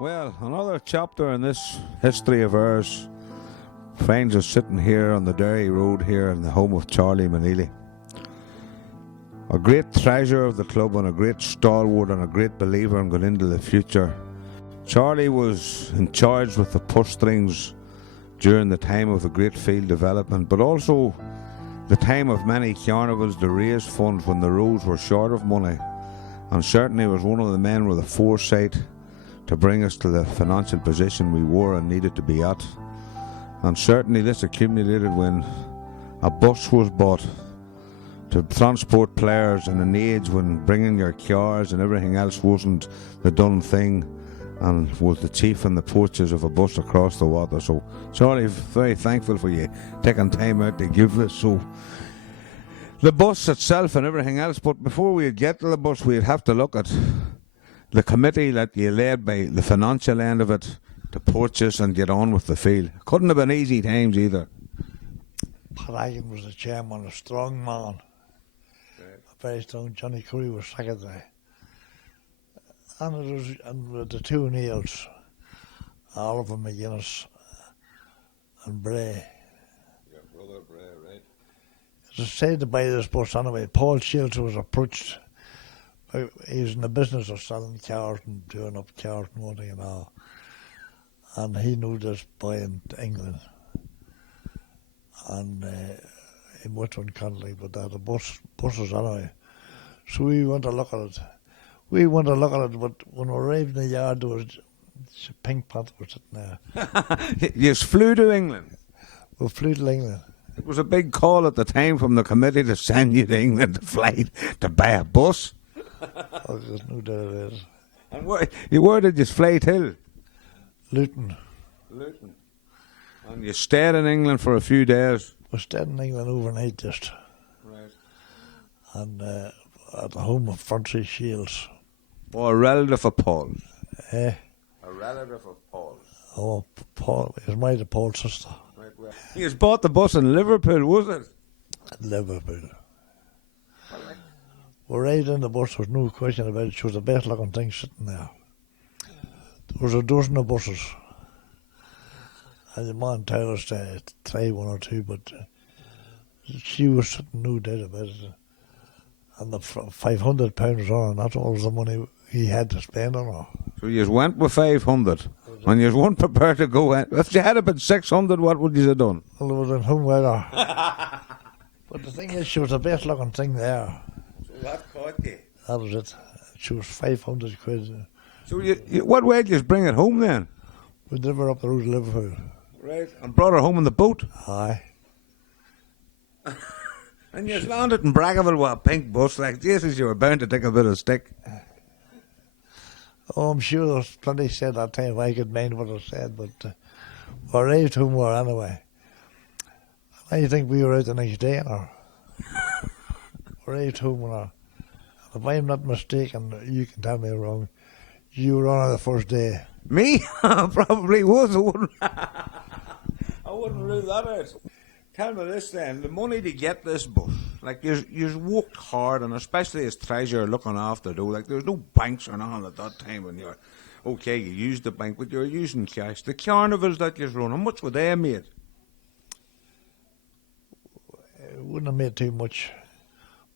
Well, another chapter in this history of ours finds us sitting here on the Derry Road here in the home of Charlie Maneely. A great treasure of the club and a great stalwart and a great believer in going into the future. Charlie was in charge with the purse strings during the time of the great field development, but also the time of many carnivals to raise funds when the roads were short of money, and certainly was one of the men with the foresight to bring us to the financial position we were and needed to be at. And certainly this accumulated when a bus was bought to transport players in an age when bringing your cars and everything else wasn't the done thing, and was the chief and the purchase of a bus across the water. So Charlie, very thankful for you taking time out to give this. So the bus itself and everything else, but before we'd get to the bus we'd have to look at the committee that you led by the financial end of it to purchase and get on with the field. Couldn't have been easy times either. Brackaville was the chairman, a strong man. Right. A very strong. Johnny Curry was secretary. And it was with the two Neils, Oliver McGuinness and Bray. Your brother Bray, right? It was said to buy this bus anyway. Paul Shields was approached. He was in the business of selling cars and doing up cars and one thing and all. And he knew this boy in England. And he went on contact with that, the buses anyway. So we went to look at it. But when we arrived in the yard, there was a Pink Panther sitting there. You flew to England? We flew to England. It was a big call at the time from the committee to send you to England to fly, to buy a bus. Oh, there's no doubt it is. And where did you fly to? Luton. And you stayed in England for a few days? We stayed in England overnight just. Right. And at the home of Francis Shields. Oh, a relative of Paul? A relative of Paul. Oh, Paul. He was married to Paul's sister. Right, well. You just bought the bus in Liverpool, was it? Liverpool. We arrived in the bus, there was no question about it. She was the best looking thing sitting there. There was a dozen of buses. And the man told us to try one or two, but she was sitting, no doubt about it. And the £500 was on, and that's all the money he had to spend on her. So you went with 500, and you weren't prepared to go in. If you had been 600, what would you have done? Well, it was in home weather. But the thing is, she was the best looking thing there. So that caught you? That was it. She was 500 quid. So what way did you bring it home then? We delivered up the road to Liverpool. Right, and brought her home in the boat? Aye. And you landed in Brackaville with a pink bus like this, you were bound to take a bit of stick. Oh, I'm sure there was plenty said that time. I could mind what I said, but we arrived home were anyway. I think we were out the next day, or we arrived home and if I'm not mistaken, you can tell me wrong, you were on the first day. Me? Probably was. I wouldn't rule that out. Tell me this then, the money to get this bus, like you've worked hard, and especially as treasurer looking after though, like there's no banks or nothing at that time when you're, okay, you used the bank, but you're using cash. The carnivals that you've run, how much would they have made? It wouldn't have made too much,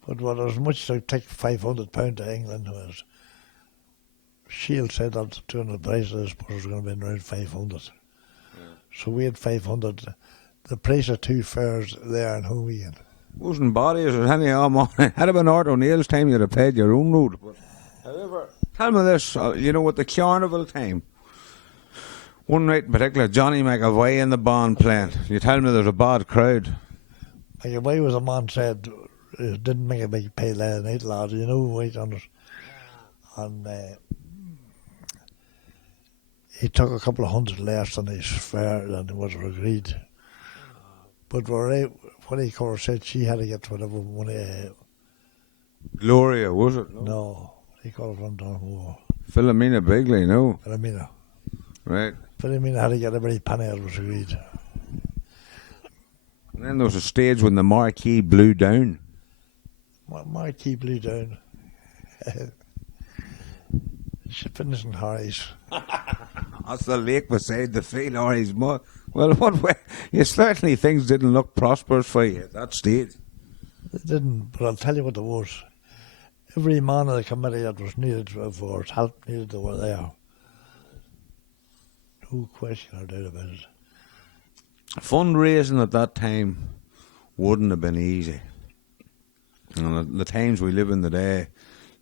but what as much to take £500 to England was, Shield said that during the price of this bus was going to be around 500. Yeah. So we had 500. The price of two fares there and home again. Wasn't body as any money. Had it been Art O'Neill's time, you'd have paid your own road. But however, tell me this, with the carnival time, one night in particular, Johnny McAvoy in the band playing. You tell me there's a bad crowd. McAvoy was a man said, it didn't make a big pay last night, lads, wait on it. And he took a couple of hundred less than his fare than was agreed. But what he called said she had to get whatever money. Gloria, was it? No, he called it from Dunmore. Philomena Bigley, no? Philomena. Right. Philomena had to get every penny that was agreed. And then there was a stage when the marquee blew down. Marquee Blue Down. Shippings and Harry's. That's the lake beside the field, or he's more. Well, what way? You certainly things didn't look prosperous for you at that stage. They didn't, but I'll tell you what there was. Every man of the committee that was needed for help needed, they were there. No question or doubt about it. Fundraising at that time wouldn't have been easy. And at the times we live in today,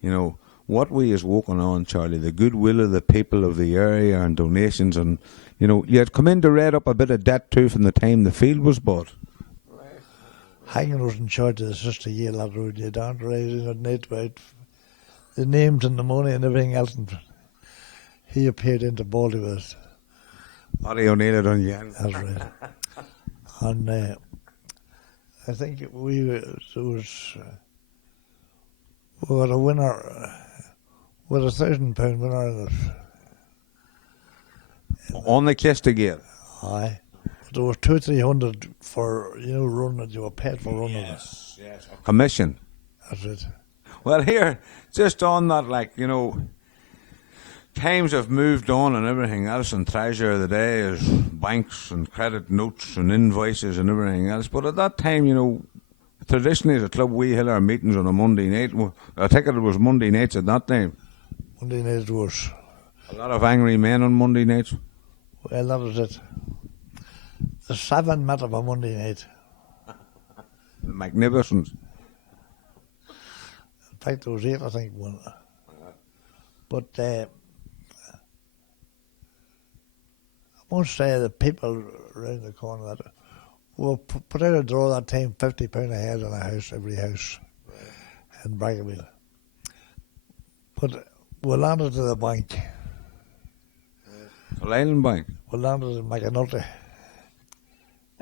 you know, what we is working on, Charlie, the goodwill of the people of the area and donations, and, you know, you had come in to read up a bit of debt too from the time the field was bought. Hanging was in charge of the Sister Yale that road. You don't raise it night about the names and the money and everything else. And he appeared into Baldy with. Paddy O'Neill had done. That's right. And I think we got a winner, with £1,000 winner in it. On the kiss to get. Aye. But there was 200-300 for, you know, running it. You were paid for running it. Yes. Commission. That's it. Well, here, just on that, like, you know, times have moved on and everything else, and treasure of the day is banks and credit notes and invoices and everything else. But at that time, you know, traditionally as a club, we held our meetings on a Monday night. I think it was Monday nights at that time. Monday night was. A lot of angry men on Monday nights. Well, that was it. The 7 met up on Monday night. Magnificent. In fact, there was 8, I think, one. But I must say the people around the corner that will put out a draw that time, £50 a head on a house, every house in Brackaville. But we landed to the bank. The Island Bank. We landed in McAnulty.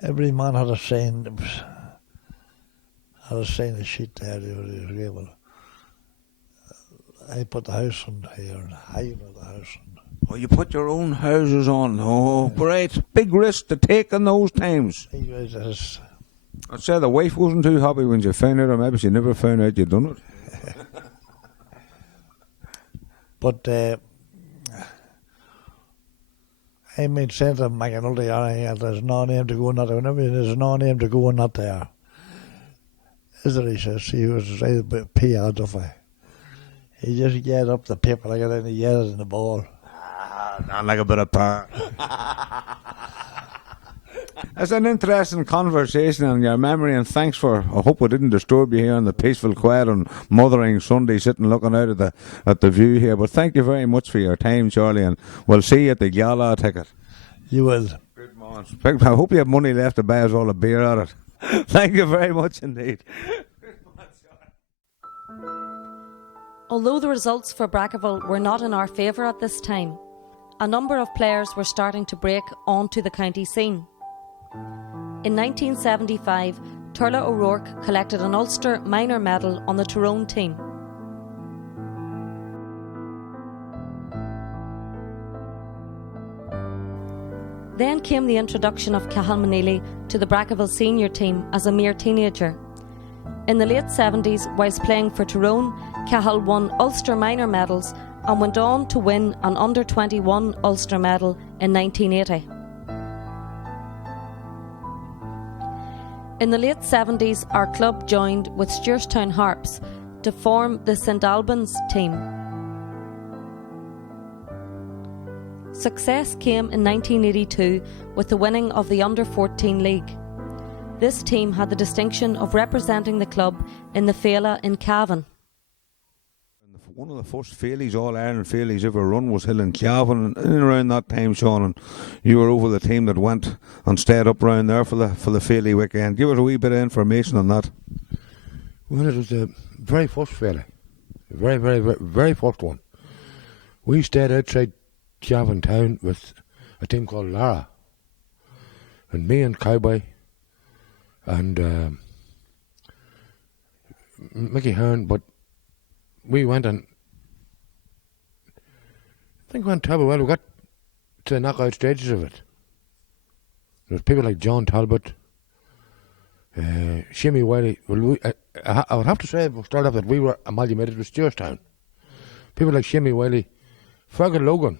Every man had a sign. Had a sign, a sheet there. Well, I put the house on here, and I put the house on. Oh, you put your own houses on. Oh, great. Big risk to take in those times. I'd say the wife wasn't too happy when she found out, or maybe she never found out you'd done it. But I made sense of McAnulty, there's no name to go in that there. Whenever there's no name to go in that there. Is there, he says, he was right about PR Duffy. He just get up the paper like it and he get it in the ball. Not like a bit of power. It's an interesting conversation in your memory, and thanks for. I hope we didn't disturb you here on the peaceful, quiet, and mothering Sunday, sitting looking out at the view here. But thank you very much for your time, Charlie, and we'll see you at the Gala ticket. You will. Good morning. I hope you have money left to buy us all a beer at it. Thank you very much indeed. Although the results for Brackaville were not in our favour at this time, a number of players were starting to break onto the county scene. In 1975, Turla O'Rourke collected an Ulster minor medal on the Tyrone team. Then came the introduction of Cathal Maneely to the Brackaville senior team as a mere teenager. In the late 70s, whilst playing for Tyrone, Cathal won Ulster minor medals and went on to win an under-21 Ulster medal in 1980. In the late 70s, our club joined with Stewartstown Harps to form the St Albans team. Success came in 1982 with the winning of the Under-14 League. This team had the distinction of representing the club in the Féile in Cavan. One of the first Féiles, All-Ireland Féiles ever run was held in Cavan, and in and around that time, Sean, and you were over the team that went and stayed up round there for the Féile weekend. Give us a wee bit of information on that. Well, it was the very first Féile. Very, very, very, very first one. We stayed outside Cavan town with a team called Lara. And me and Cowboy and Mickey Hearn, but we went and I think went terribly well. We got to the knockout stages of it. There was people like John Talbot, Shimmy Wiley. Well, I would have to say, start off that we were amalgamated with Stewartstown. People like Shimmy Wiley, Fergal Logan.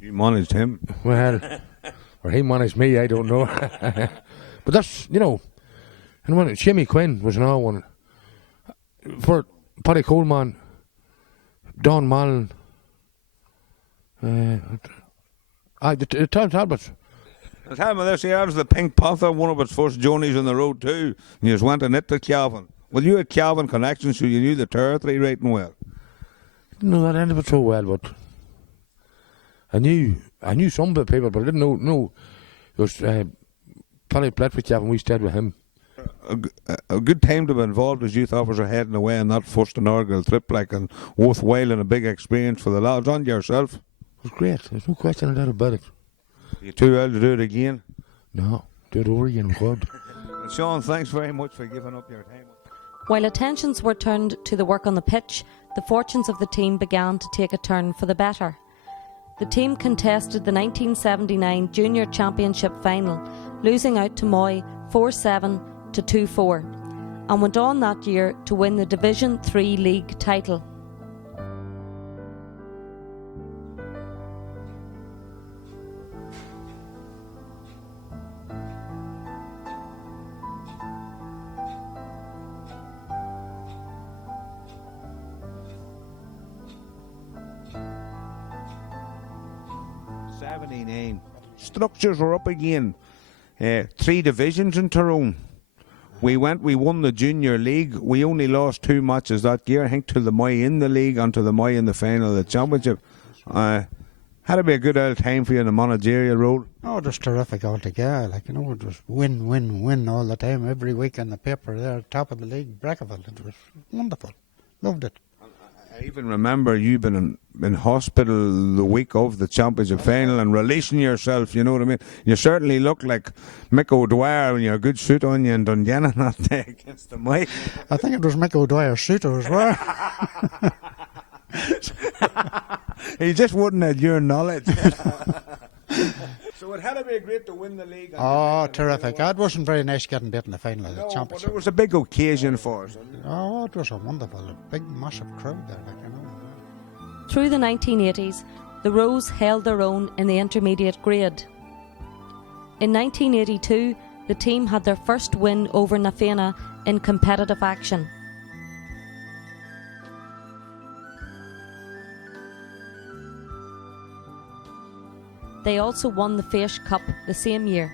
You managed him. Well, or he managed me, I don't know. But that's, and when Shimmy Quinn was another one. For Paddy Coleman, Don Mallon, the Talbots. Tell me this here, was the Pink Panther, one of its first journeys on the road too, and you just went in it to Calvin. Well, you had Calvin connections, so you knew the territory right and well. Didn't know that end of it so well, but I knew some of the people, but I didn't know. There was Paddy Bletford Calvin, we stayed with him. A good time to be involved as youth officer heading away on that first inaugural trip, like, and worthwhile and a big experience for the lads and yourself. It was great, there's no question of that about it. You too early to do it again? No, do it over again, God. Sean, thanks very much for giving up your time. While attentions were turned to the work on the pitch, the fortunes of the team began to take a turn for the better. The team contested the 1979 Junior Championship final, losing out to Moy 4-7 to 2-4, and went on that year to win the Division 3 league title. Structures were up again. 3 divisions in Tyrone. We won the junior league. We only lost 2 matches that year, I think, to the Moy in the league and to the Moy in the final of the championship. Had to be a good old time for you in the managerial role. Oh, it was terrific altogether. It was win all the time, every week in the paper there, top of the league, Brackaville. It was wonderful. Loved it. I even remember you been in hospital the week of the championship final and releasing yourself, you know what I mean? You certainly look like Mick O'Dwyer when you had a good suit on you in Dungannon that day against the Moy. I think it was Mick O'Dwyer's suitor as well. He just wouldn't have your knowledge. So it had to be great to win the league. Oh, terrific. It wasn't very nice getting beat in the final of the championship. But it was a big occasion for us. Oh, it was a big, massive crowd there. Through the 1980s, the Rose held their own in the intermediate grade. In 1982, the team had their first win over Nafena in competitive action. They also won the Faish Cup the same year.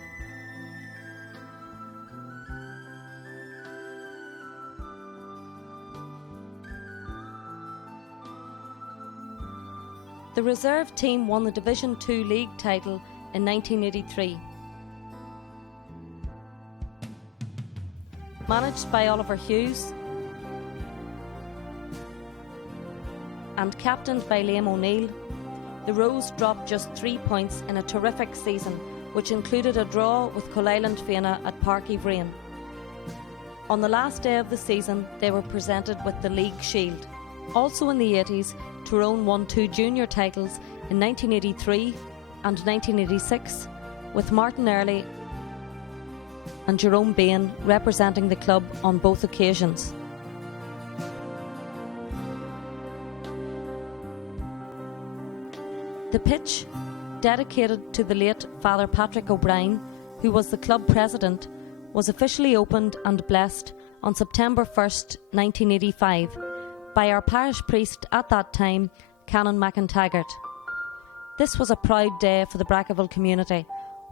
The reserve team won the Division 2 league title in 1983. Managed by Oliver Hughes and captained by Liam O'Neill, the Rose dropped just 3 points in a terrific season, which included a draw with Coleiland Fena at Park Ivrain. On the last day of the season, they were presented with the League Shield. Also in the 80s, Tyrone won 2 junior titles in 1983 and 1986, with Martin Early and Jerome Bain representing the club on both occasions. The pitch, dedicated to the late Father Patrick O'Brien, who was the club president, was officially opened and blessed on September 1st, 1985, by our parish priest at that time, Canon McIntaggart. This was a proud day for the Brackaville community,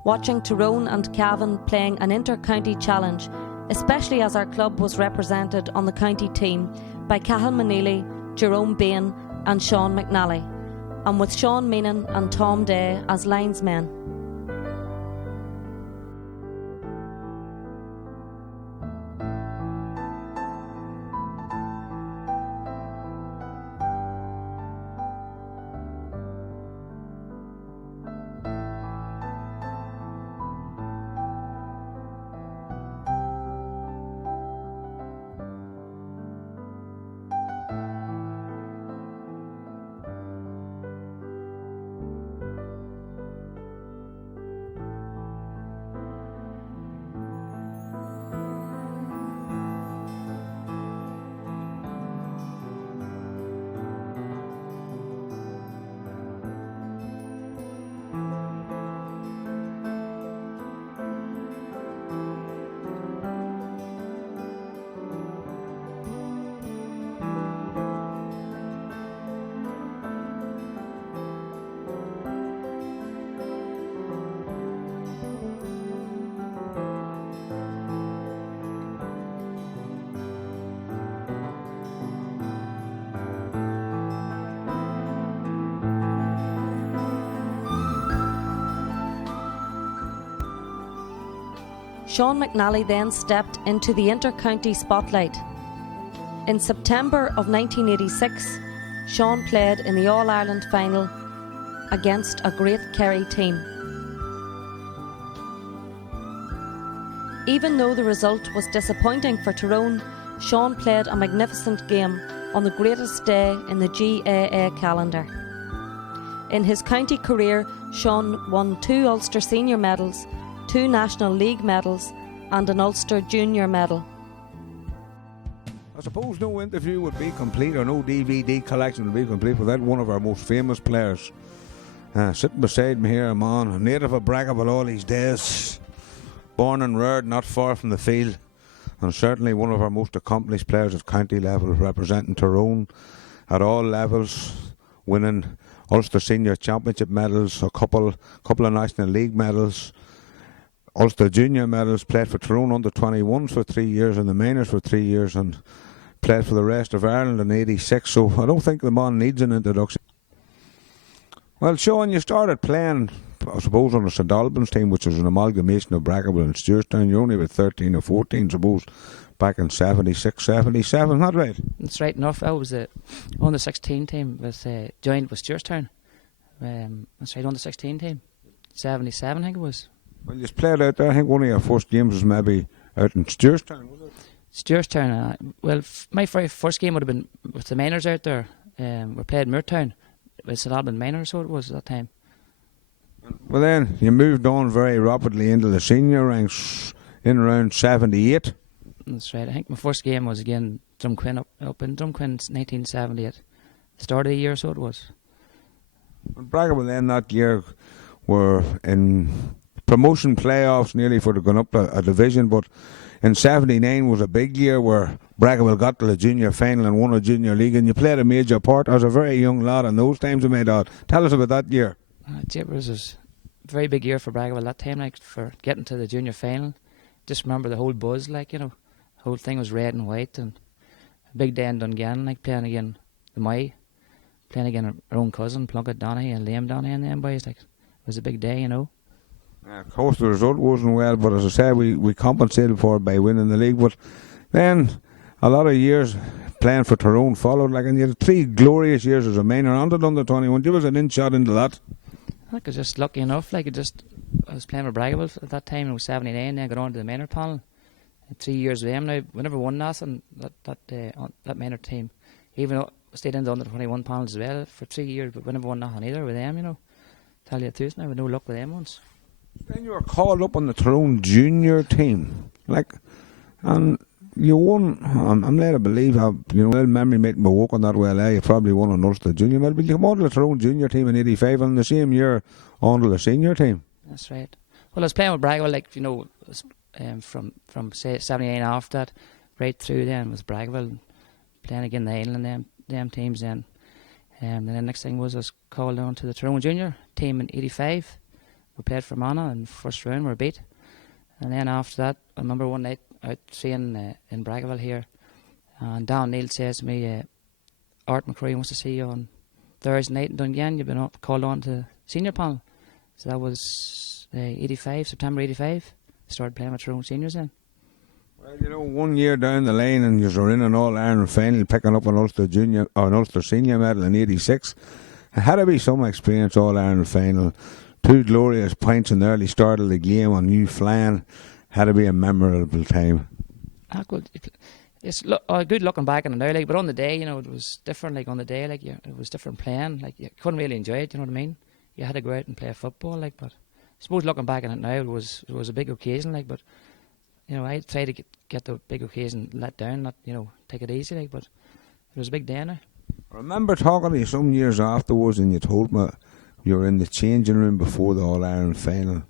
watching Tyrone and Cavan playing an inter-county challenge, especially as our club was represented on the county team by Cathal Maneely, Jerome Bain and Sean McNally, and with Sean Meenan and Tom Day as linesmen. Sean McNally then stepped into the inter-county spotlight. In September of 1986, Sean played in the All-Ireland final against a great Kerry team. Even though the result was disappointing for Tyrone, Sean played a magnificent game on the greatest day in the GAA calendar. In his county career, Sean won 2 Ulster Senior medals, 2 National League medals and an Ulster Junior medal. I suppose no interview would be complete, or no DVD collection would be complete without one of our most famous players. Sitting beside me here, a man, a native of Brackaville all his days, born and reared not far from the field, and certainly one of our most accomplished players at county level, representing Tyrone at all levels, winning Ulster Senior Championship medals, a couple of National League medals, Ulster Junior medals, played for Tyrone under-21s for 3 years and the minors for 3 years, and played for the rest of Ireland in '86, so I don't think the man needs an introduction. Well, Sean, you started playing, I suppose, on the St Albans team, which was an amalgamation of Brackaville and Stewartstown. You're only about 13 or 14, suppose, back in 76, 77, isn't that right? That's right enough. I was on the 16 team, joined with Stewartstown. That's right, on the 16 team. 77, I think it was. Well, you played out there. I think one of your first games was maybe out in Stewartstown, was it? Stewartstown, my very first game would have been with the minors out there. We played Moortown with St Albans Minors, so it was at that time. Well, then you moved on very rapidly into the senior ranks in around 78. That's right. I think my first game was again Drumquin up in Drumquin, 1978. The start of the year, so it was. Brackaville then that year were in promotion playoffs nearly for going up a division, but in 79 was a big year where Brackaville got to the junior final and won a junior league, and you played a major part as a very young lad in those times. You made out. Tell us about that year. It was a very big year for Brackaville that time, like for getting to the junior final. Just remember the whole buzz, like, you know, the whole thing was red and white, and a big day in Dungannon, like playing again the Moy, playing again our own cousin Plunkett Donaghy and Liam Donaghy and them boys. Like, it was a big day, you know. Of course, the result wasn't well, but as I said, we compensated for it by winning the league. But then a lot of years playing for Tyrone followed, like, and you had 3 glorious years as a minor and under 21. Give us an inshot into that. I was just lucky enough. Like, I was playing with Brackaville at that time. I was 79. Then I got on to the minor panel. 3 years with them now. We never won nothing that minor team. Even though I stayed in the under 21 panels as well for 3 years, but we never won nothing either with them. You know, tell you the truth now, with no luck with them ones. Then you were called up on the Tyrone junior team, like, and you won. I'm led to believe, memory making me walk on that well. You probably won an Ulster junior medal, but you come on to the Tyrone junior team in '85, and the same year on to the senior team. That's right. Well, I was playing with Brackaville, like, you know, from say 79 after that, right through then was Brackaville, playing again the Highland them teams then. And then the next thing was I was called on to the Tyrone junior team in '85. We played for Mana in the first round, we were beat. And then after that, I remember one night out training in Brackaville here, and Dan Neil says to me, Art McCrory wants to see you on Thursday night in Dungannon. You've been called on to the senior panel. So that was September 85. Started playing with Tyrone seniors then. Well, you know, 1 year down the line and you were in an All-Ireland final, picking up an Ulster junior or an Ulster senior medal in '86. It had to be some experience, All-Ireland final. 2 glorious points in the early start of the game on you flying. Had to be a memorable time. It's good looking back on it now, like, but on the day, you know, it was different. Like, on the day, like, it was different playing. Like, you couldn't really enjoy it. You know what I mean? You had to go out and play football, like. But I suppose looking back on it now, it was a big occasion, like. But you know, I tried to get the big occasion let down, not, you know, take it easy, like. But it was a big day now. I remember talking to you some years afterwards, and you told me you were in the changing room before the All-Ireland final,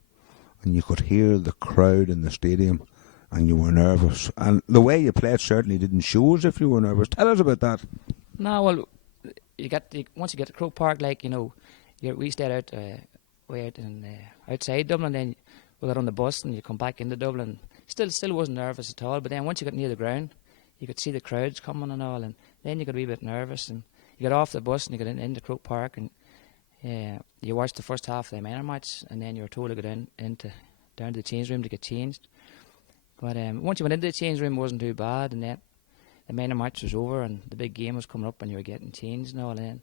and you could hear the crowd in the stadium, and you were nervous. And the way you played certainly didn't show as if you were nervous. Tell us about that. No, well, once you get to Croke Park, like, you know, we stayed out outside Dublin, then we got on the bus and you come back into Dublin. Still wasn't nervous at all, but then once you got near the ground, you could see the crowds coming and all, and then you got a wee bit nervous, and you got off the bus and you got into Croke Park, and you watched the first half of the minor match, and then you were told to go down to the change room to get changed. But once you went into the change room, it wasn't too bad, and then the minor match was over, and the big game was coming up, and you were getting changed and all. And then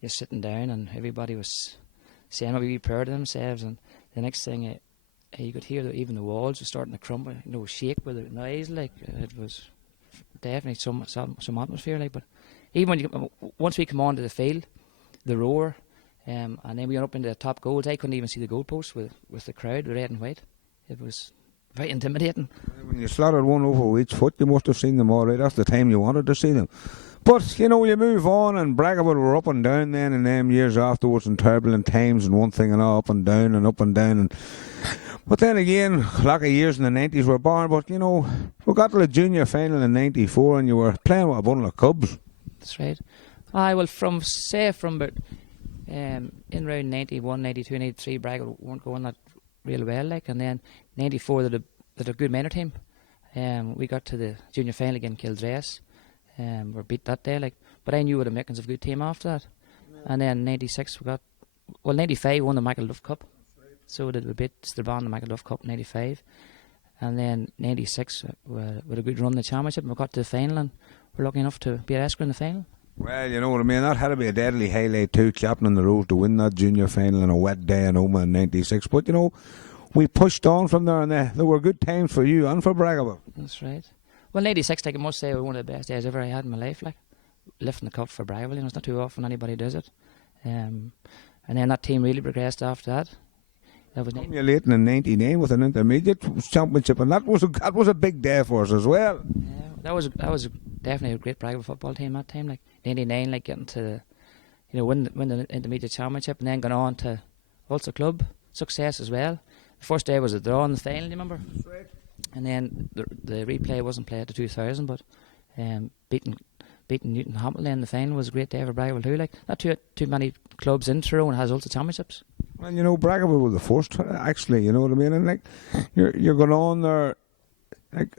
you're sitting down, and everybody was saying maybe be proud of themselves, and the next thing you could hear that even the walls were starting to crumble, shake with the noise. Like it was definitely some atmosphere. Like, but even when once we come onto the field, the roar, and then we went up into the top goals, I couldn't even see the goalposts with the crowd, the red and white. It was very intimidating. When you slotted one over each foot, you must have seen them all right. That's the time you wanted to see them. But, you move on, and Brackaville were up and down then in them years afterwards, in turbulent times and one thing and all, up and down and up and down. But then again, a lot of years in the 90s were born, but, we got to the junior final in 94 and you were playing with a bundle of Cubs. That's right. From about in round 91, 92, 93, Brackaville weren't going that real well, like, and then 94 they're a good minor team. We got to the junior final against Kildress. Were beat that day, like, but I knew we were the makings of a good team after that. Yeah. And then 96 95 won the Michael Duff Cup, so we beat Strabane the Michael Duff Cup in 95, and then 96 with a good run in the championship, and we got to the final and we're lucky enough to beat Esker in the final. Well, you know what I mean, that had to be a deadly highlight too, clapping on the road to win that junior final on a wet day in Oma in 96, but we pushed on from there, and there were good times for you and for Brackaville. That's right. Well, in 86, like, I must say, was one of the best days ever I had in my life, like, lifting the cup for Brackaville. It's not too often anybody does it. And then that team really progressed after that. That was accumulating in 99 with an intermediate championship, and that was a big day for us as well. Yeah, that was definitely a great Brackaville football team that time. Like 99, like getting to win the intermediate championship, and then going on to Ulster Club success as well. The first day was a draw in the final, do you remember? That's right. And then the replay wasn't played to 2000, but beating Newton Hamilton in the final was a great day for Brackaville too. Like, not too many clubs in Tyrone has Ulster championships. Well, Brackaville was the first, actually. You know what I mean? And like, you're going on there, like,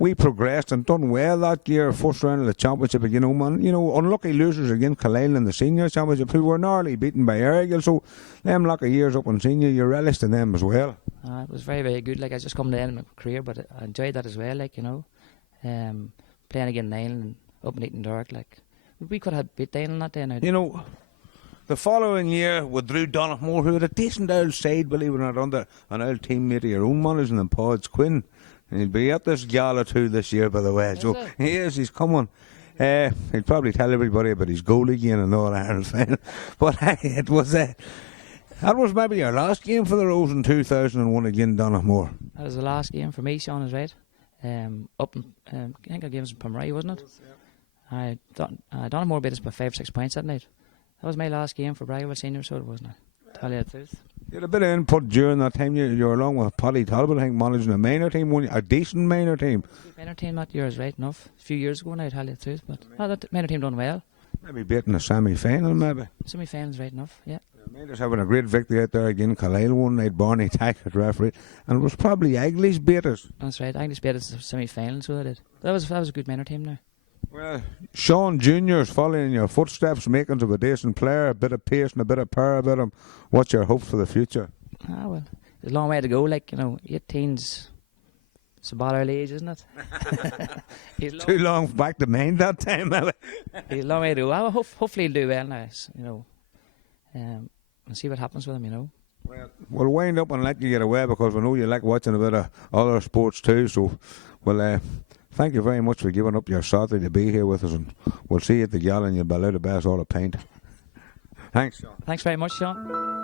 we progressed and done well that year, first round of the championship. Unlucky losers against Killale in the senior championship, who were narrowly beaten by Argyll. So, them lucky years up in senior, you relished in them as well. It was very, very good. Like, I just come to the end of my career, but I enjoyed that as well. Like, playing against Niall and up in Eaton Dark. Like, we could have beat Niall that day now. The following year with Drew Donachmore, who had a decent old side, believe it or not, under an old teammate of your own managing than Pods Quinn. And he'll be at this Gala too this year, by the way. He's coming. He'll probably tell everybody about his goal again and all that. But it was that was maybe your last game for the Rose in 2001 again, Donachmore. That was the last game for me, Sean is right. I think our game was in Pomeroy, wasn't it? Yeah. Donachmore beat us by 5 or 6 points that night. That was my last game for Brackaville Senior, so it wasn't it? Tell you the truth. You had a bit of input during that time. You were along with Paddy Talbot, I think, managing a minor team, a decent minor team. Minor team that year is right enough. A few years ago now, I tell you the truth, but that minor team done well. Maybe beating a semi-final, maybe. Semi-final's right enough, yeah. Miners having a great victory out there again. Killale one night, Barney Tackett referee, and it was probably Agley's beat us. That's right, Agley's beat us in the semi-final, so they did. That was a good minor team now. Well, Sean Junior's following in your footsteps, makings of a decent player, a bit of pace and a bit of power about him. What's your hope for the future? Well, there's a long way to go. Like, 18's it's about early age, isn't it? Too long back to mind that time. He's a long way to go. Well, hopefully he'll do well now. And see what happens with him. Well, we'll wind up and let you get away because we know you like watching a bit of other sports too. So, thank you very much for giving up your Saturday to be here with us, and we'll see you at the Gala and you'll be allowed to buy us all a pint. Thanks, Sean. Thanks very much, Sean.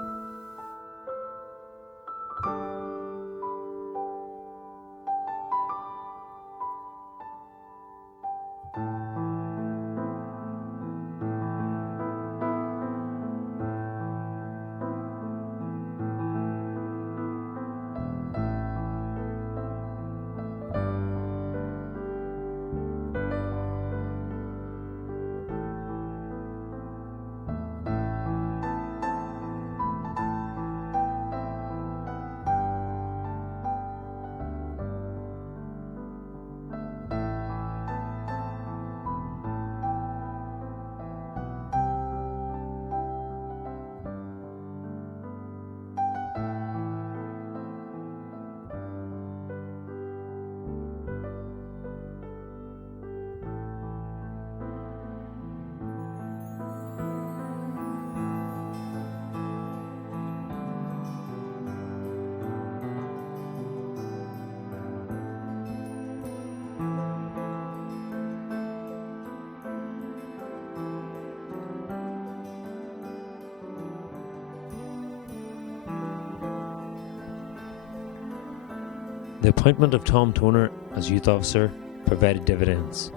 The appointment of Tom Toner as youth officer provided dividends.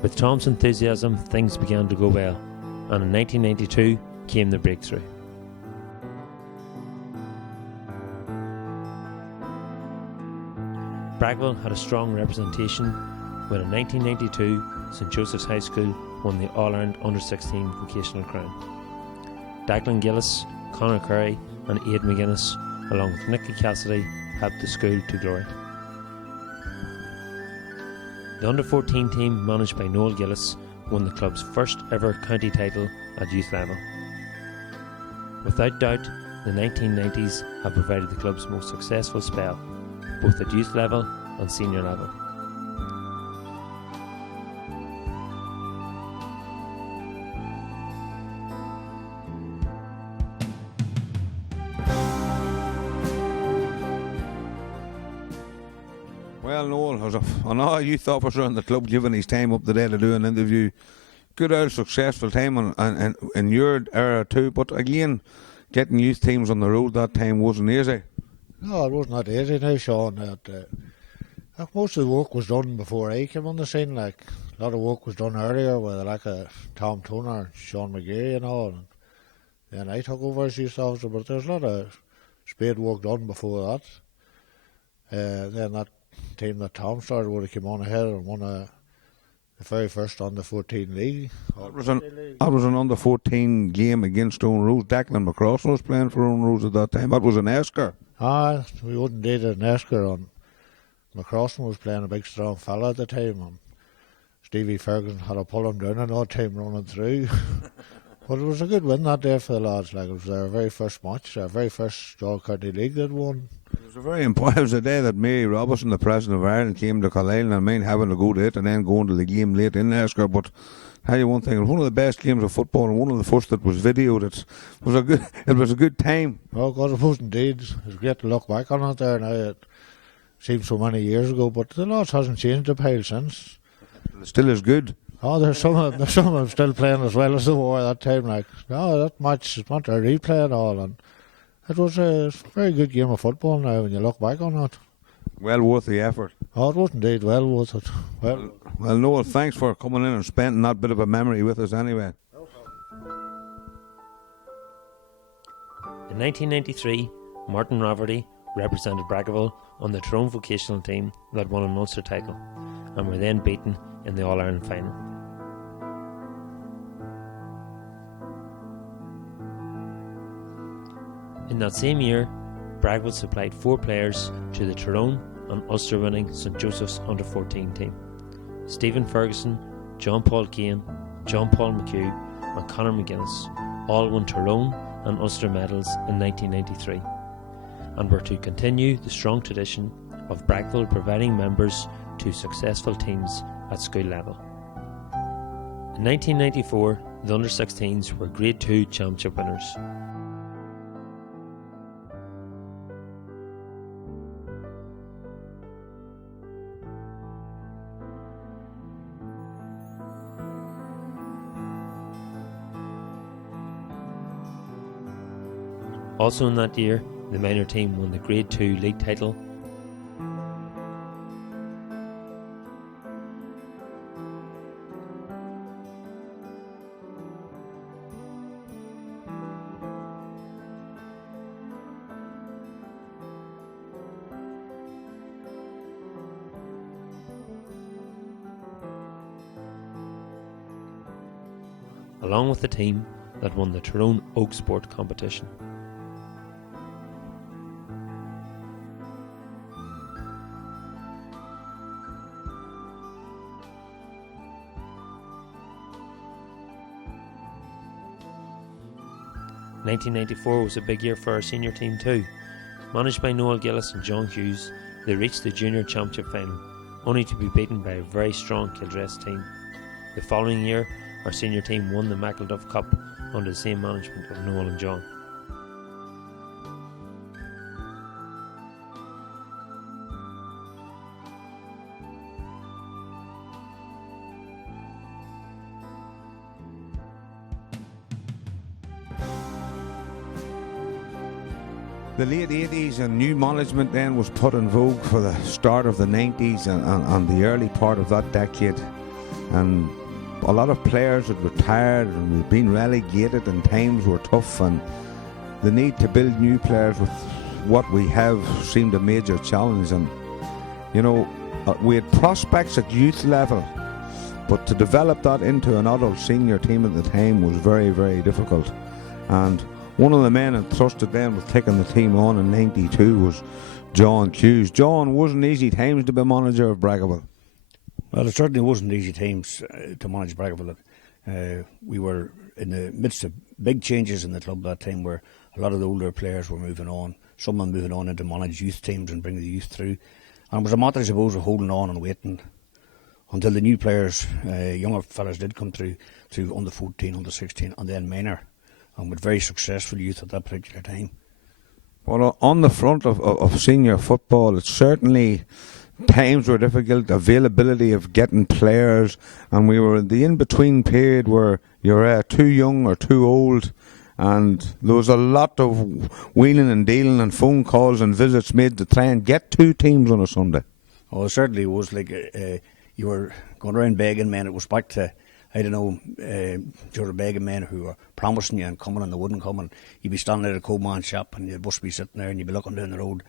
With Tom's enthusiasm, things began to go well, and in 1992 came the breakthrough. Brackaville had a strong representation when in 1992 St Joseph's High School won the All-Ireland Under-16 vocational crown. Declan Gillis, Conor Curry and Aidan McGuinness, along with Nicky Cassidy, helped the school to glory. The Under-14 team, managed by Noel Gillis, won the club's first ever county title at youth level. Without doubt, the 1990s have provided the club's most successful spell, both at youth level and senior level. Well, Noel, as another youth officer in the club, giving his time up today to do an interview. Good old successful time in your era too, but again, getting youth teams on the road that time wasn't easy. No, it wasn't that easy now, Sean. Most of the work was done before I came on the scene. Like, a lot of work was done earlier with the like Tom Toner, Sean McGee and all. And then I took over as youth officer, but there's a lot of spade work done before that. Then that team that Tom started would have come on ahead and won the very first Under-14 league. That was an Under-14 game against Owen Rose. Declan McCross was playing for Owen Rose at that time. That was an Esker. We wouldn't need an Esker on. McCrossan was playing a big strong fella at the time, and Stevie Ferguson had to pull him down another time running through. But it was a good win that day for the lads. Like, it was their very first match, their very first All County League they'd won. It was a very important. It was the day that Mary Robertson, the president of Ireland, came to Carlisle, and I mean having to go to it and then going to the game late in Esker. But tell you one thing, it was one of the best games of football and one of the first that was videoed. It was a good time. Oh God, it was indeed. It's great to look back on it there now. It seems so many years ago, but the lads hasn't changed a pile since. It still is good. Oh, there's some of them still playing as well as they were at that time. Like, that match is not a replay and all, and it was a very good game of football now when you look back on it. Well worth the effort. Oh, it was indeed well worth it. Well, Noel, thanks for coming in and spending that bit of a memory with us anyway. In 1993, Martin Rafferty represented Brackaville on the Tyrone vocational team that won an Ulster title and were then beaten in the All-Ireland final. In that same year, Brackaville supplied 4 players to the Tyrone and Ulster winning St Joseph's Under-14 team. Stephen Ferguson, John Paul Kane, John Paul McHugh and Conor McGuinness all won Tyrone and Ulster medals in 1993 and were to continue the strong tradition of Brackaville providing members to successful teams at school level. In 1994, the Under-16s were Grade 2 championship winners. Also in that year, the minor team won the Grade 2 league title. Along with the team that won the Tyrone Oak Sport competition. In 1994 was a big year for our senior team too. Managed by Noel Gillis and John Hughes, they reached the junior championship final, only to be beaten by a very strong Kildress team. The following year, our senior team won the McElduff Cup under the same management of Noel and John. the late 80s and new management then was put in vogue for the start of the 90s and the early part of that decade. And a lot of players had retired and we'd been relegated and times were tough, and the need to build new players with what we have seemed a major challenge. And, we had prospects at youth level, but to develop that into an adult senior team at the time was very, very difficult. And one of the men entrusted then with taking the team on in 92 was John Hughes. John, wasn't easy times to be manager of Brackaville. Well, it certainly wasn't easy times to manage Brackaville. We were in the midst of big changes in the club that time, where a lot of the older players were moving on, some were moving on into manage youth teams and bring the youth through. And it was a matter, I suppose, of holding on and waiting until the new players, younger fellas, did come through under 14, under 16, and then minor, and with very successful youth at that particular time. Well, on the front of senior football, it's certainly times were difficult, availability of getting players, and we were in the in-between period where you're too young or too old, and there was a lot of wheeling and dealing and phone calls and visits made to try and get two teams on a Sunday. Oh, it certainly was. Like you were going around begging men. It was back to, I don't know, you were begging men who were promising you and coming, and they wouldn't come, and you'd be standing at a coal-man's shop and you'd just be sitting there and you'd be looking down the road.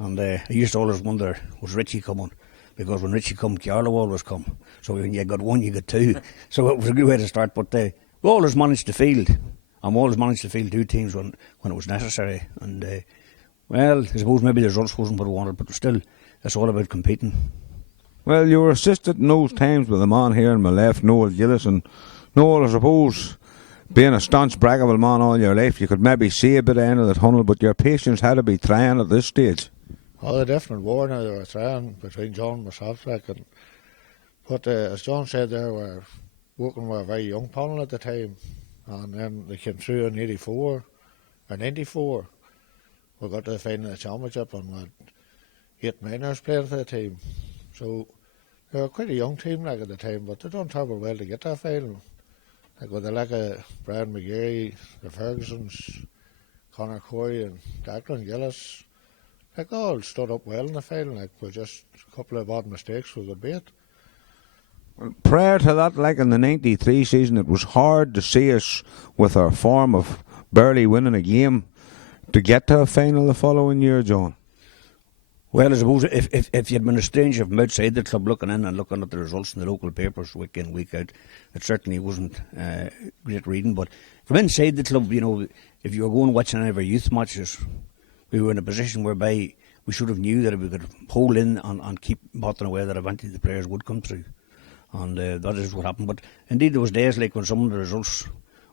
And I used to always wonder, was Richie coming? Because when Richie come, Carlo always come. So when you got one, you got two. So it was a good way to start. But we always managed to field. And we always managed to field two teams when it was necessary. And, well, I suppose maybe the results wasn't what we wanted, but still, it's all about competing. Well, you were assisted in those times with a man here on my left, Noel Gillis. And Noel, I suppose, being a staunch Brackaville man all your life, you could maybe see a bit of end of the tunnel, but your patience had to be trying at this stage. Oh, the different war now, they were trying between John and myself. But as John said there, we were working with a very young panel at the time. And then they came through in 84 or 94. We got to the final of the championship and we had 8 minors playing for the team. So they were quite a young team at the time, but they done terrible well to get that final. With the like of Brian McGarry, the Fergusons, Conor Corey and Declan Gillis, all stood up well in the final, with just a couple of bad mistakes we could beat. Well, prior to that, like in the 93 season, it was hard to see us with our form of barely winning a game to get to a final the following year, John. Well, I suppose if you'd been a stranger from outside the club looking in and looking at the results in the local papers week in, week out, it certainly wasn't great reading. But from inside the club, if you were going watching any of our youth matches, we were in a position whereby we should have knew that if we could hold in and keep battling away, that eventually the players would come through. And that is what happened. But indeed, there was days like when some of the results,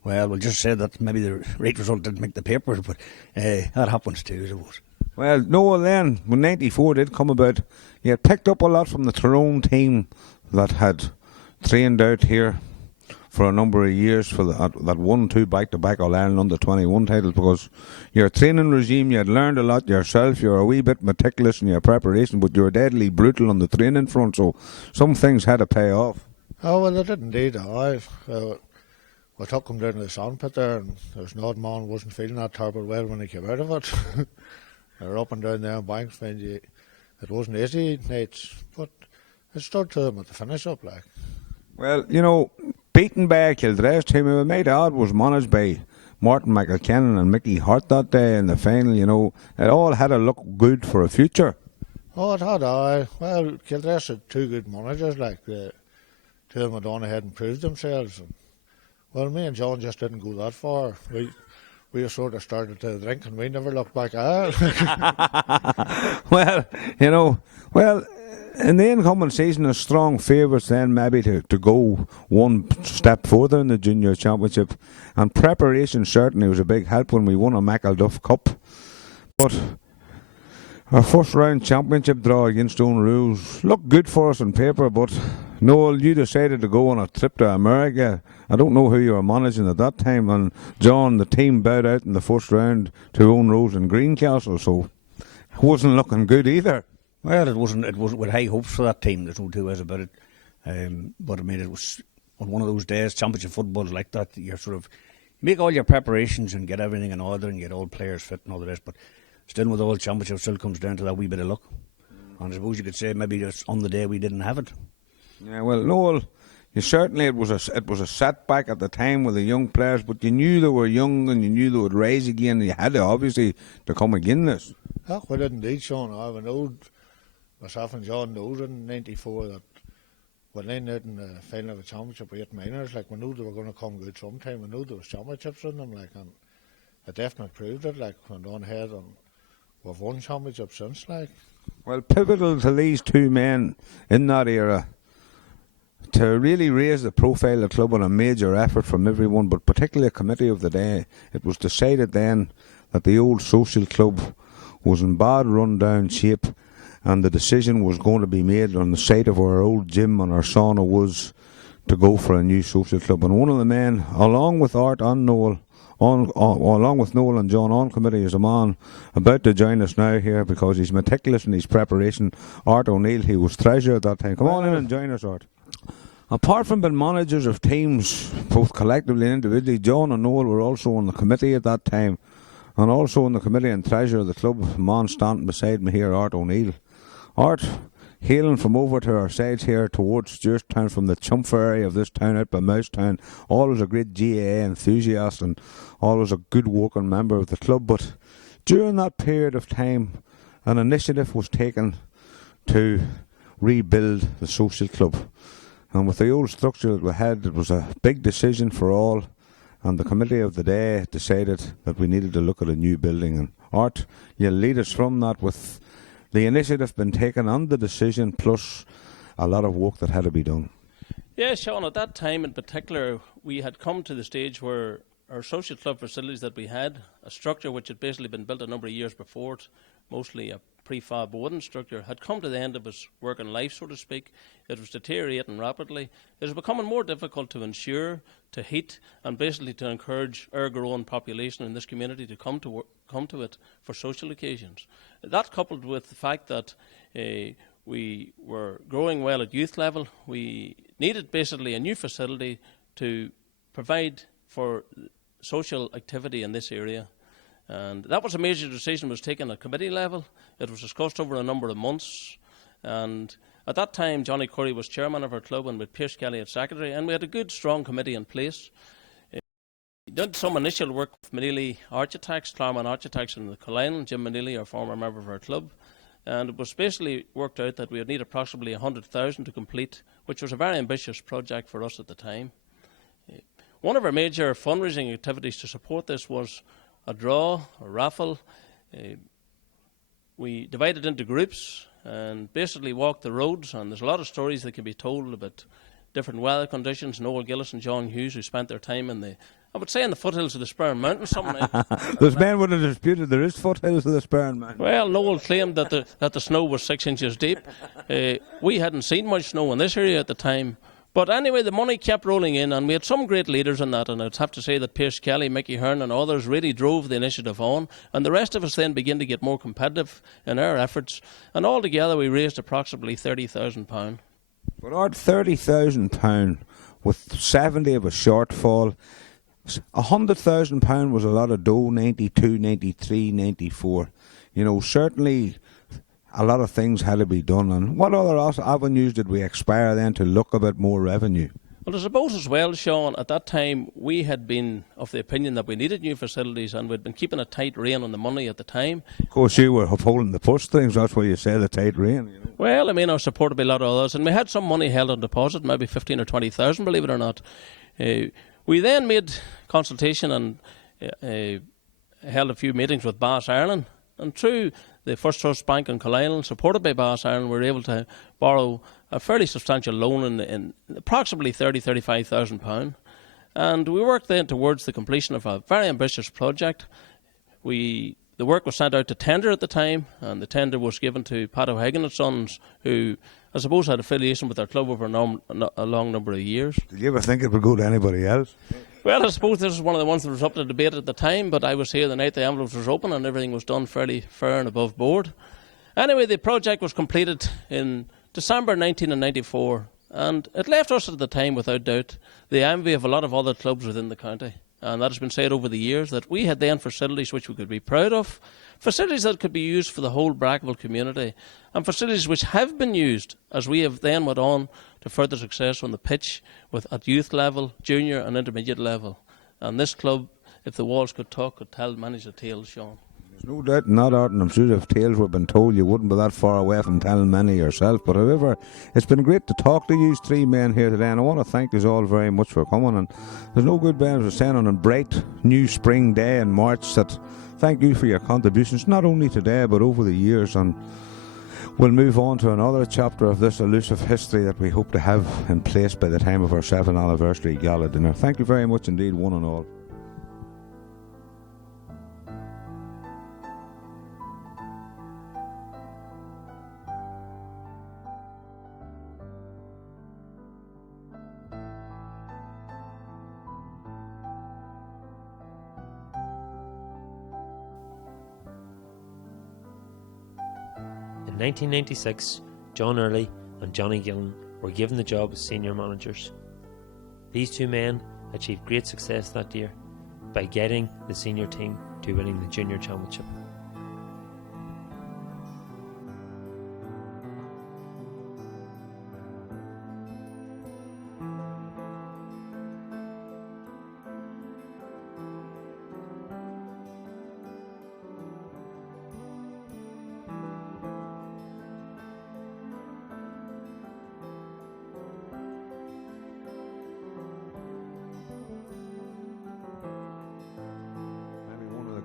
well, we'll just say that maybe the right result didn't make the papers, but that happens too, I suppose. Well, Noel, then, when 94 did come about, you had picked up a lot from the Tyrone team that had trained out here for a number of years for that 1-2 back-to-back All-Ireland under-21 titles, because your training regime, you had learned a lot yourself, you were a wee bit meticulous in your preparation, but you were deadly brutal on the training front, so some things had to pay off. Oh, well, they did indeed. We took him down to the sandpit there, and there was an odd man who wasn't feeling that terrible well when he came out of it. They were up and down there in banks, and it wasn't easy nights, but it stood to them at the finish up, like. Well, beaten by a Kildress team, it made odd was managed by Martin McElkennan and Mickey Hart that day in the final, it all had to look good for a future. Oh, it had, aye. Well, Kildress had 2 good managers, like, the 2 of them had gone ahead and proved themselves. And, well, me and John just didn't go that far. We sort of started to drink and we never looked back at it. Well, in the incoming season, a strong favourites then maybe to go one step further in the junior championship, and preparation certainly was a big help when we won a McElduff Cup. But our first round championship draw against Stone Rules looked good for us on paper, but Noel, you decided to go on a trip to America. I don't know who you were managing at that time, and John, the team bowed out in the first round to Owen Rose and Greencastle, so it wasn't looking good either. Well, it wasn't with high hopes for that team, there's no two ways about it. But I mean, it was on one of those days, championship football like that, you make all your preparations and get everything in order and get all players fit and all the rest, but still with the World Championship, still comes down to that wee bit of luck. And I suppose you could say maybe just on the day we didn't have it. Yeah, well, Noel, it was a setback at the time with the young players, but you knew they were young and you knew they would rise again. And you had to obviously to come again this. Oh, we did indeed, Sean. I know myself and John knows in '94 that when they out in the final of the championship with 8 minors, like we knew they were going to come good sometime. We knew there was championships in them, like, and it definitely proved it. Like, went on ahead and we've won championships since, like. Well, pivotal to these two men in that era to really raise the profile of the club on a major effort from everyone, but particularly a committee of the day. It was decided then that the old social club was in bad run-down shape, and the decision was going to be made on the site of our old gym on our sauna was to go for a new social club. And one of the men, along with Art and Noel, along with Noel and John on committee, is a man about to join us now here because he's meticulous in his preparation. Art O'Neill, he was treasurer at that time. Come on in and join us, Art. Apart from being managers of teams, both collectively and individually, John and Noel were also on the committee at that time, and also on the committee and treasurer of the club. Man standing beside me here, Art O'Neill. Art, hailing from over to our sides here towards Stewartstown from the Chumph area of this town out by Mousetown, always a great GAA enthusiast and always a good working member of the club. But during that period of time, an initiative was taken to rebuild the social club. And with the old structure that we had, it was a big decision for all, and the committee of the day decided that we needed to look at a new building. And Art, you'll lead us from that with the initiative been taken and the decision, plus a lot of work that had to be done. Yeah, Sean, at that time in particular, we had come to the stage where our social club facilities that we had, a structure which had basically been built a number of years before it, mostly a prefab wooden structure, had come to the end of its working life, so to speak. It was deteriorating rapidly. It was becoming more difficult to ensure, to heat, and basically to encourage our growing population in this community to come to it for social occasions. That, coupled with the fact that we were growing well at youth level, we needed basically a new facility to provide for social activity in this area. And that was a major decision was taken at committee level. It was discussed over a number of months. And at that time, Johnny Curry was chairman of our club and with Pierce Kelly as secretary. And we had a good, strong committee in place. We did some initial work with Manili Architects, Claremont Architects in the Cullinan, Jim Manili, our former member of our club. And it was basically worked out that we would need approximately 100,000 to complete, which was a very ambitious project for us at the time. One of our major fundraising activities to support this was a draw, a raffle. We divided into groups and basically walked the roads, and there's a lot of stories that can be told about different weather conditions. Noel Gillis and John Hughes, who spent their time in the foothills of the Spurn Mountains. Those men would have disputed there is foothills of the Spurn Mountains. Well, Noel claimed that the snow was 6 inches deep. We hadn't seen much snow in this area at the time. But anyway, the money kept rolling in, and we had some great leaders in that, and I'd have to say that Pierce Kelly, Mickey Hearn and others really drove the initiative on, and the rest of us then began to get more competitive in our efforts, and altogether we raised approximately £30,000. But Art, £30,000 with 70 of a shortfall, £100,000 was a lot of dough, 92, 93, 94. You know, certainly a lot of things had to be done. And what other avenues did we expire then to look a bit more revenue? Well, I suppose as well, Sean, at that time we had been of the opinion that we needed new facilities, and we'd been keeping a tight rein on the money at the time. Of course, you were upholding the purse strings, that's why you say the tight rein. You know. Well, I mean, I was supported by a lot of others, and we had some money held on deposit, maybe 15 or 20,000, believe it or not. We then made consultation and held a few meetings with Bass Ireland, and through the First Trust Bank in Cullinan, supported by Bass Ireland, we were able to borrow a fairly substantial loan in approximately £35,000. And we worked then towards the completion of a very ambitious project. The work was sent out to tender at the time, and the tender was given to Pat O'Hagan and Sons, who I suppose had affiliation with our club over a long number of years. Did you ever think it would go to anybody else? Well, I suppose this was one of the ones that was up to debate at the time, but I was here the night the envelopes was open and everything was done fairly fair and above board. Anyway, the project was completed in December 1994, and it left us at the time, without doubt, the envy of a lot of other clubs within the county. and that has been said over the years, that we had then facilities which we could be proud of, facilities that could be used for the whole Brackaville community, and facilities which have been used as we have then went on to further success on the pitch at youth level, junior and intermediate level. And this club, if the walls could talk, could tell many a tale, Sean. There's no doubt in that, Art, and I'm sure if tales were been told, you wouldn't be that far away from telling many yourself. But however, it's been great to talk to you three men here today, and I want to thank you all very much for coming. And there's no good better than saying on a bright new spring day in March that thank you for your contributions, not only today but over the years. And we'll move on to another chapter of this elusive history that we hope to have in place by the time of our 7th anniversary gala dinner. Thank you very much indeed, one and all. In 1996, John Early and Johnny Gillen were given the job as senior managers. These two men achieved great success that year by getting the senior team to winning the junior championship.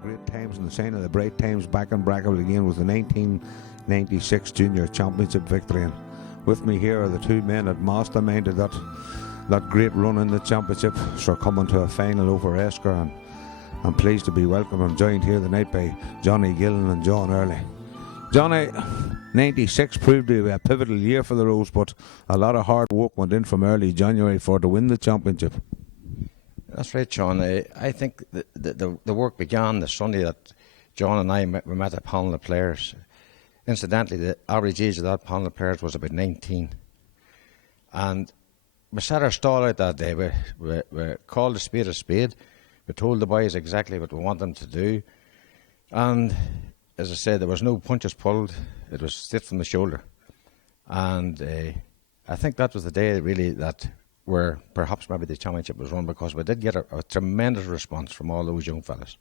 Great times and the sign of the bright times back in Brackaville again was the 1996 Junior Championship victory. And with me here are the two men that masterminded that great run in the championship. So coming to a final over Esker, and I'm pleased to be welcomed and joined here tonight by Johnny Gillen and John Early. Johnny, 96 proved to be a pivotal year for the Rose, but a lot of hard work went in from early January to win the championship. That's right, Sean. I think the work began the Sunday that John and I met a panel of players. Incidentally, the average age of that panel of players was about 19. And we set our stall out that day. We called a spade a spade. We told the boys exactly what we want them to do. And as I said, there was no punches pulled. It was straight from the shoulder. And I think that was the day really that where perhaps maybe the championship was won, because we did get a tremendous response from all those young fellas.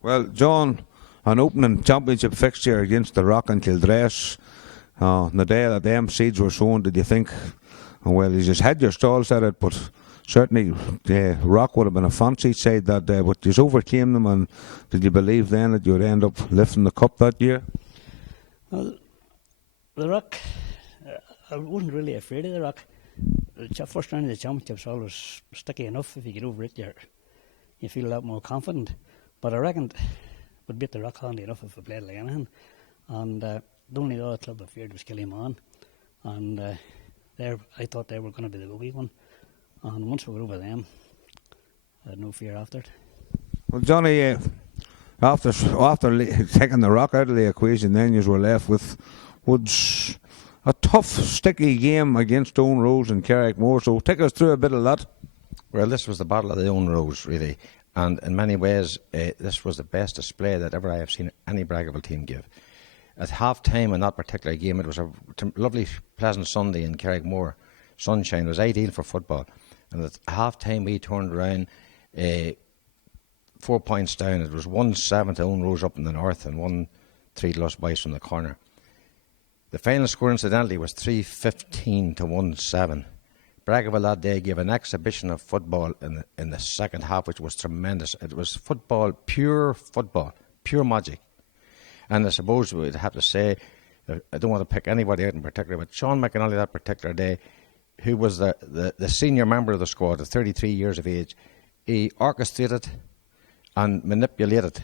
Well, John, an opening championship fixture against the Rock and Kildress, on the day that them seeds were sown, did you think, well, you just had your stall set out, but certainly Rock would have been a fancy side that day, but you overcame them, and did you believe then that you would end up lifting the cup that year? Well, the Rock, I wasn't really afraid of the Rock. The first round of the championship's always sticky enough. If you get over it, you feel a lot more confident. But I reckoned we'd beat the Rock handy enough if we played like anything. And the only other club I feared was Killyman. And I thought they were going to be the wee one. And once we were over them, I had no fear after it. Well, Johnny, after taking the Rock out of the equation, then you were left with Woods. A tough, sticky game against Owen Rose and Carrickmore, so take us through a bit of that. Well, this was the Battle of the Owen Rose, really, and in many ways, this was the best display that ever I have seen any Brackaville team give. At half-time in that particular game, it was a lovely, pleasant Sunday in Carrickmore. Sunshine was ideal for football, and at half-time we turned around 4 points down. It was 1-7 to Owen Rose up in the north and 1-3 to us boys from the corner. The final score, incidentally, was 3-15 to 1-7. Brackaville that day gave an exhibition of football in the second half, which was tremendous. It was football, pure magic. And I suppose we'd have to say, I don't want to pick anybody out in particular, but Sean McAnally that particular day, who was the senior member of the squad at 33 years of age, he orchestrated and manipulated.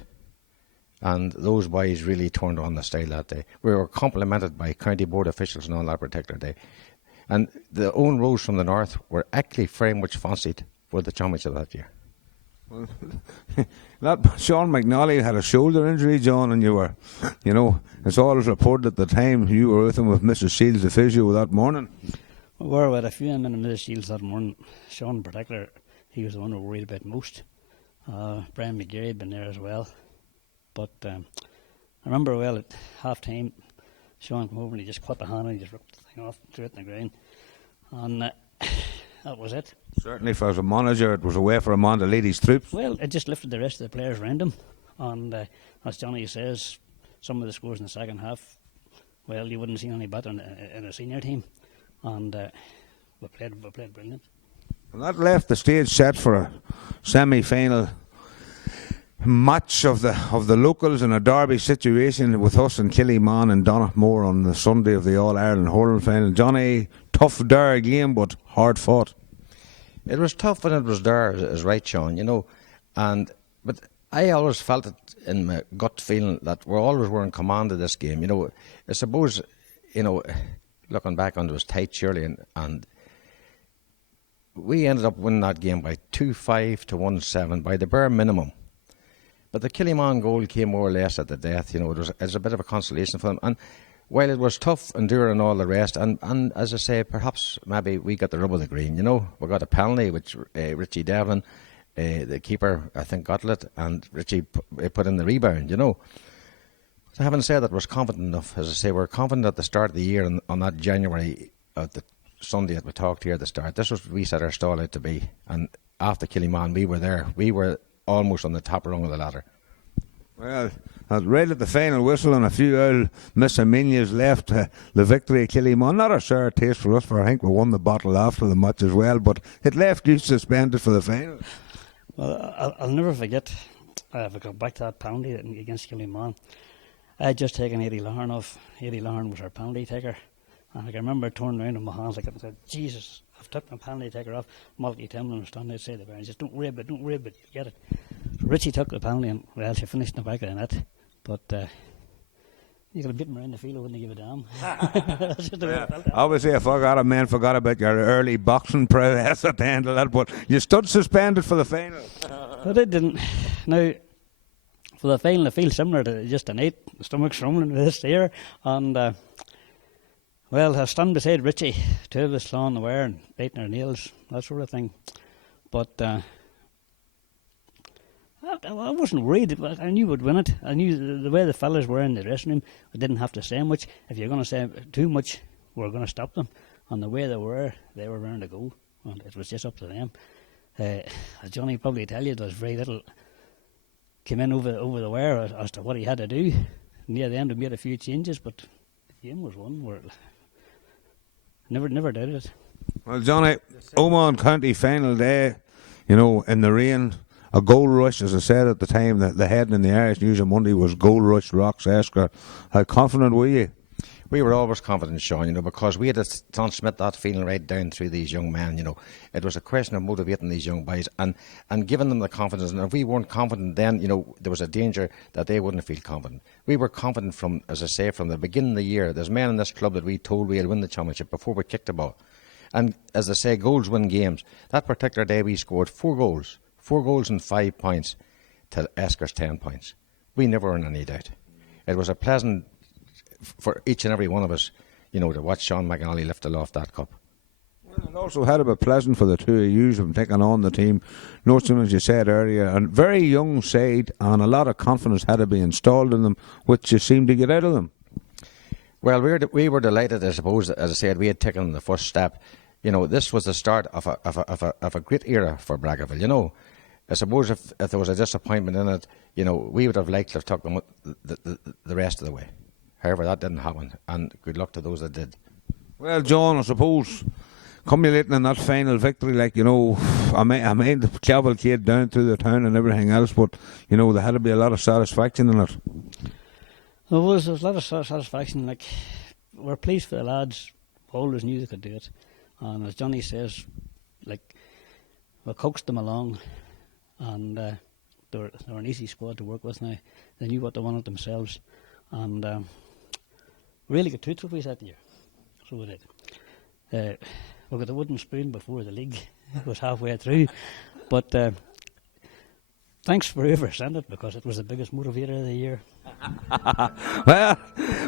And those boys really turned on the style that day. We were complimented by county board officials and all that particular day. And the Owen Rose from the north were actually very much fancied for the championship that year. Well, Sean McNally had a shoulder injury, John, and you were, it's always reported at the time you were with him with Mrs. Shields, the physio, that morning. We were with a few of them in Mrs. Shields that morning. Sean in particular, he was the one we were worried about most. Brian McGeary had been there as well. But I remember well at half time, Sean came over and he just cut the hand and he just ripped the thing off, threw it in the ground. And that was it. Certainly, for as a manager, it was a way for a man to lead his troops. Well, it just lifted the rest of the players around him. And as Johnny says, some of the scores in the second half, well, you wouldn't see any better in a senior team. And we played brilliant. And that left the stage set for a semi-final match of the locals in a derby situation with us and Killyman and Donaghmore on the Sunday of the All-Ireland hurling final. Johnny, tough dire game, but hard fought. It was tough and it was there, is right, Sean, you know. But I always felt it in my gut feeling that we always were in command of this game. You know, I suppose, you know, looking back on it was tight, surely, and we ended up winning that game by 2-5 to 1-7 by the bare minimum. But the Killyman goal came more or less at the death. You know, it was a bit of a consolation for them. And while it was tough, enduring all the rest, and as I say, perhaps maybe we got the rub of the green. You know, we got a penalty, which Richie Devlin, the keeper, I think, got it, and Richie put in the rebound. You know, so having said that, was confident enough. As I say, we were confident at the start of the year, on that January, at the Sunday that we talked here at the start. This was what we set our stall out to be, and after Killyman, we were there. We were almost on the top rung of the ladder. Well, right at the final whistle and a few old miscellaneous left, the victory at Killyman. Not a sour taste for us, for I think we won the bottle after the match as well, but it left you suspended for the final. Well, I'll never forget, if I go back to that penalty against Killyman, I had just taken Eddie Larn off. Eddie Larn was our penalty taker. And I can remember turning around in my hands like that and said, Jesus, I've took my penalty taker off. Malky Timlin was standing outside the bar and said, don't worry about it, you'll get it. So Richie took the penalty and, well, she finished in the back of the net. But you could have beaten him around the field, I wouldn't give a damn. That's just the way I felt. Obviously, forgot about your early boxing prowess at the end of that, but you stood suspended for the final. But I didn't. Now, for the final, I feel similar to just tonight. The stomach's rumbling with this here. And well, I stand beside Richie, two of us clawing the wire and biting our nails, that sort of thing. But I wasn't worried. I knew we'd win it. I knew the way the fellas were in the dressing room, I didn't have to say much. If you're going to say too much, we're going to stop them. And the way they were round to go. And it was just up to them. As Johnny probably tell you, there was very little came in over the wire as to what he had to do. Near the end, we made a few changes, but the game was won. Never doubted it. Well, Johnny, Oman County final day, you know, in the rain, a goal rush, as I said at the time, the heading in the Irish News on Monday was goal rush, rocks, Esker. How confident were you? We were always confident, Sean, you know, because we had to transmit that feeling right down through these young men, you know. It was a question of motivating these young boys and giving them the confidence. And if we weren't confident then, you know, there was a danger that they wouldn't feel confident. We were confident from, as I say, from the beginning of the year. There's men in this club that we told we'd win the championship before we kicked the ball. And as they say, goals win games. That particular day we scored 4 goals. 4 goals and 5 points to Esker's 10 points. We never were in any doubt. It was a pleasant for each and every one of us, you know, to watch Sean McAnally lift aloft that cup. Well, it also had to be pleasant for the two of you from taking on the team. Noticing, as you said earlier, a very young side and a lot of confidence had to be installed in them, which you seemed to get out of them. Well, we were delighted, I suppose, as I said, we had taken the first step. You know, this was the start of a great era for Brackaville, you know. I suppose if there was a disappointment in it, you know, we would have liked to have taken them the rest of the way. However, that didn't happen, and good luck to those that did. Well, John, I suppose, culminating in that final victory, like, you know, I made the cavalcade down through the town and everything else, but, you know, there had to be a lot of satisfaction in it. There was a lot of satisfaction. Like, we're pleased for the lads. Always knew they could do it. And as Johnny says, like, we coaxed them along, and they were an easy squad to work with now. They knew what they wanted themselves. And really got 2 trophies that year. So we did. We got the wooden spoon before the league was halfway through. But thanks for whoever sent it, because it was the biggest motivator of the year. Well,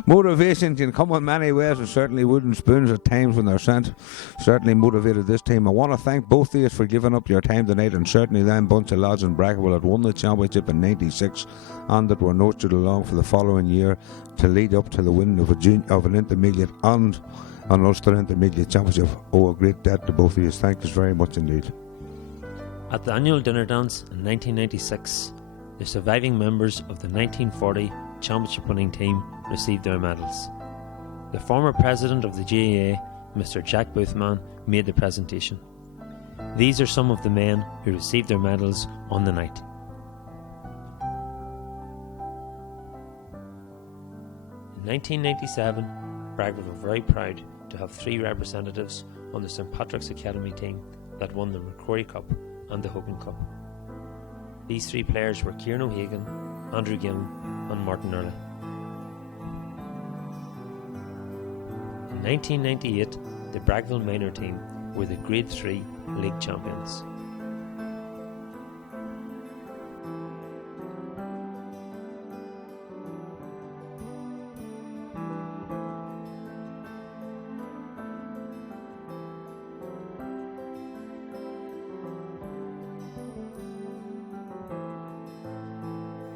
motivation can come in many ways, and certainly wooden spoons at times when they're sent certainly motivated this team. I want to thank both of you for giving up your time tonight, and certainly them bunch of lads in Brackaville that won the championship in '96 and that were nurtured along for the following year to lead up to the win of an intermediate and an Ulster Intermediate Championship. Oh, a great debt to both of you. Thank you very much indeed. At the annual dinner dance in 1996, the surviving members of the 1940 championship winning team received their medals. The former president of the GAA, Mr. Jack Boothman, made the presentation. These are some of the men who received their medals on the night. In 1997, Brackaville were very proud to have 3 representatives on the St. Patrick's Academy team that won the McCrory Cup and the Hogan Cup. These 3 players were Kieran O'Hagan, Andrew Gillen and Martin Early. In 1998, the Brackaville minor team were the Grade 3 league champions.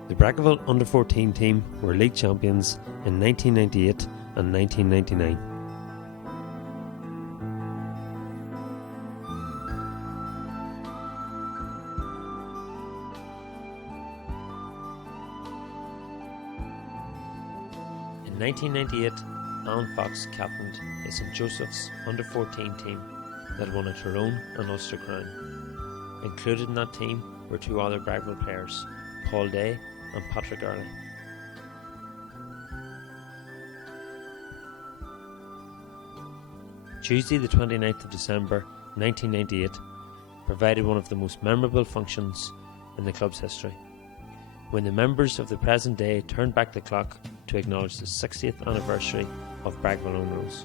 The Brackaville under-14 team were league champions in 1998 and 1999. In 1998, Alan Fox captained a St. Joseph's under-14 team that won a Tyrone and Ulster crown. Included in that team were 2 other Brackaville players, Paul Day and Patrick Early. Tuesday the 29th of December 1998 provided one of the most memorable functions in the club's history, when the members of the present day turned back the clock to acknowledge the 60th anniversary of Brackaville Own Rules.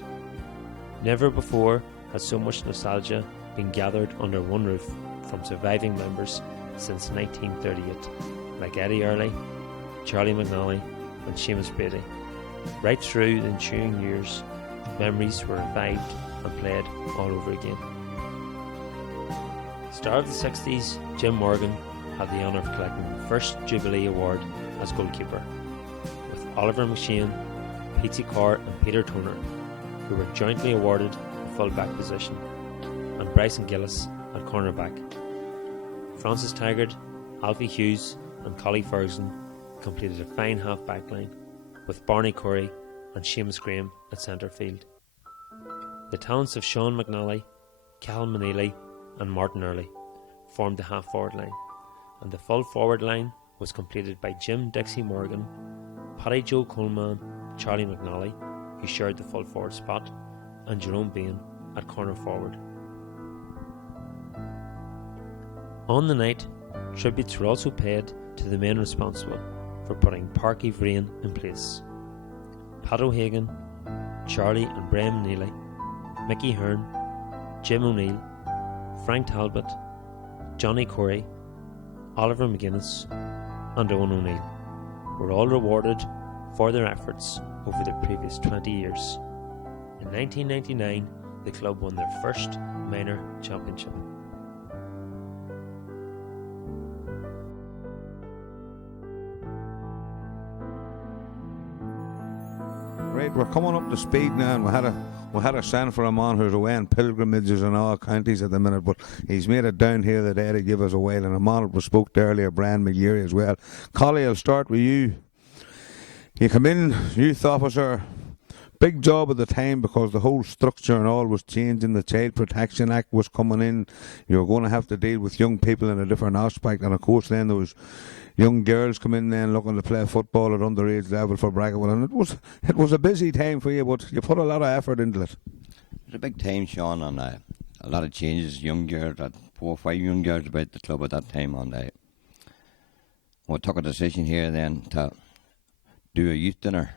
Never before had so much nostalgia been gathered under one roof from surviving members since 1938. Like Eddie Early, Charlie McNally and Seamus Brady. Right through the ensuing years, memories were revived and played all over again. Star of the 60s, Jim Morgan, had the honour of collecting the first Jubilee Award as goalkeeper, with Oliver McShane, Pete Carr and Peter Toner, who were jointly awarded the full-back position, and Bryson Gillis at cornerback. Francis Taggart, Alfie Hughes and Collie Ferguson completed a fine half-back line, with Barney Corey and Seamus Graham at centre field. The talents of Sean McNally, Cathal Manili and Martin Early formed the half-forward line, and the full-forward line was completed by Jim Dixie Morgan, Paddy Joe Coleman, Charlie McNally, who shared the full-forward spot, and Jerome Bain at corner-forward. On the night, tributes were also paid to the men responsible for putting Parky Vrain in place. Pat O'Hagan, Charlie and Brian Neely, Mickey Hearn, Jim O'Neill, Frank Talbot, Johnny Corey, Oliver McGuinness and Owen O'Neill were all rewarded for their efforts over the previous 20 years. In 1999, the club won their first minor championship. Right, we're coming up to speed now, and we had a send for a man who's away in pilgrimages in all counties at the minute, but he's made it down here today to give us a while, and a man that was spoke to earlier, Brian McGeary as well. Collie, I'll start with you. You come in, youth officer, big job at the time because the whole structure and all was changing. The Child Protection Act was coming in. You were going to have to deal with young people in a different aspect, and of course then there was young girls come in then looking to play football at underage level for Brackaville, and it was a busy time for you, but you put a lot of effort into it. It was a big time, Sean, and a lot of changes. Young girls, 4 or 5 young girls about the club at that time, and we took a decision here then to do a youth dinner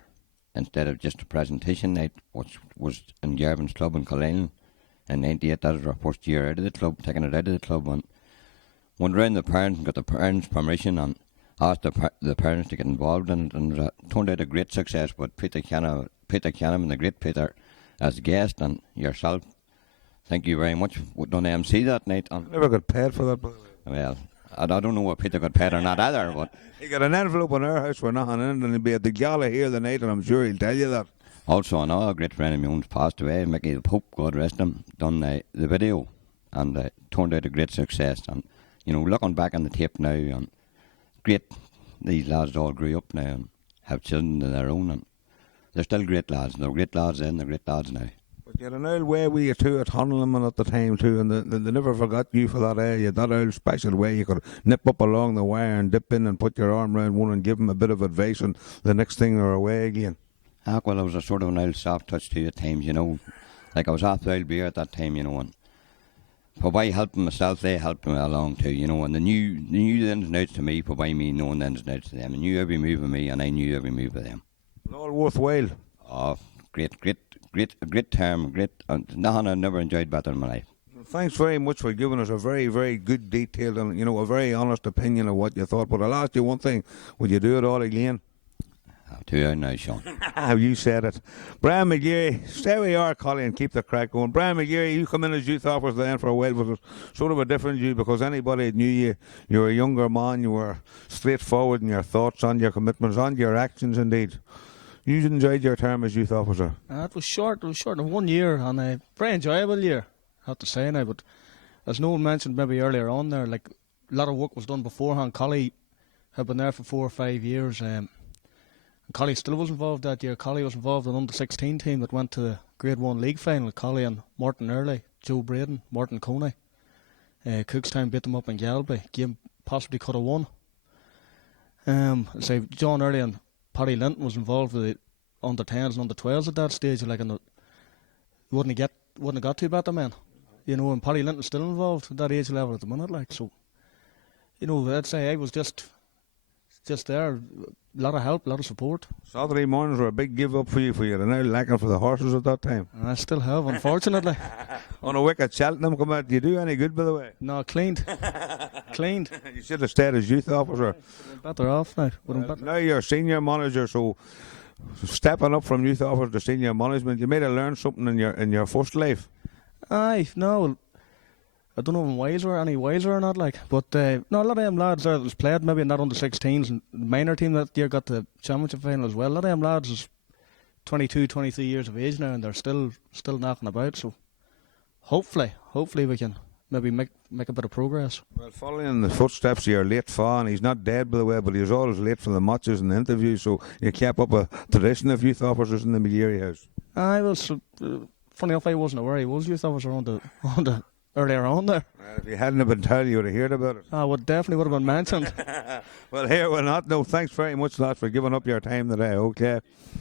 instead of just a presentation night, which was in Gervin's club in Cullinan in '98. That was our first year out of the club, taking it out of the club, and went round the parents and got the parents' permission, and asked the parents to get involved in it, and it turned out a great success. But Peter Canham and the great Peter as guest, and yourself, thank you very much. We done MC that night. And Never got paid for that, by the way. well, I don't know what Peter got paid or not either, but He got an envelope in our house for nothing in it, and he'll be at the gala here the night, and I'm sure he'll tell you that. also another great friend of mine passed away, Mickey the Pope, God rest him, done the video, and turned out a great success. And looking back on the tape now, great. These lads all grew up now and have children of their own, and they're still great lads. They're great lads then, they're great lads now. But you had an old way with you too at Honolulu at the time too, and they never forgot you for that. You had that old special way you could nip up along the wire and dip in and put your arm round one and give them a bit of advice, and the next thing they're away again. Well, I was a sort of an old soft touch to you at times, Like I was half the old beer at that time, and for by helping myself, they helped me along too, and they knew the ins and outs to me, for by me knowing the ins and outs to them. They knew every move of me, and I knew every move of them. All worthwhile. Oh, great term, nothing I've never enjoyed better in my life. Thanks very much for giving us a very, very good detailed and a very honest opinion of what you thought. But I'll ask you one thing: would you do it all again? I'll do it now, Sean. You said it. Brian McGeary, stay where you are, Collie, and keep the crack going. Brian McGeary, you come in as youth officer then for a while, but it was sort of a different you, because anybody that knew you were a younger man, you were straightforward in your thoughts and your commitments and your actions indeed. You enjoyed your term as youth officer. It was short of 1 year, and a very enjoyable year, I have to say now. But as Noel mentioned maybe earlier on there, like a lot of work was done beforehand. Collie had been there for 4 or 5 years. And Collie still was involved that year. Collie was involved in the under-16 team that went to the Grade 1 league final. Collie and Martin Early, Joe Braden, Martin Coney. Cookstown beat them up in Galway. Game possibly could have won. Say John Early and Paddy Linton was involved with the under-10s and under-12s at that stage. Like, and wouldn't have got too bad, the man. And Paddy Linton's still involved at that age level at the minute. Like, so, I'd say I was just there. A lot of help, a lot of support. Saturday mornings were a big give up for you. You're now lacking for the horses at that time. And I still have, unfortunately. On a wicket, Cheltenham come out. Do you do any good, by the way? No, cleaned. Cleaned. You should have stayed as youth officer. We're better off now. Now you're senior manager, so stepping up from youth officer to senior management, you may have learned something in your first life. Aye, no. I don't know if any wiser or not, like. But no, a lot of them lads there that was played maybe in that under-16s and the minor team that year got the championship final as well. A lot of them lads is 22, 23 years of age now, and they're still knocking about. So hopefully we can maybe make a bit of progress. Well, following in the footsteps of your late father, he's not dead by the way, but he was always late for the matches and the interviews, so you kept up a tradition of youth officers in the McGeary house. I was funny enough, I wasn't aware he was youth officer on the earlier on there. If you hadn't have been told, you would have heard about it. I definitely would have been mentioned. Well, here we're not. No, thanks very much, lads, for giving up your time today. Okay.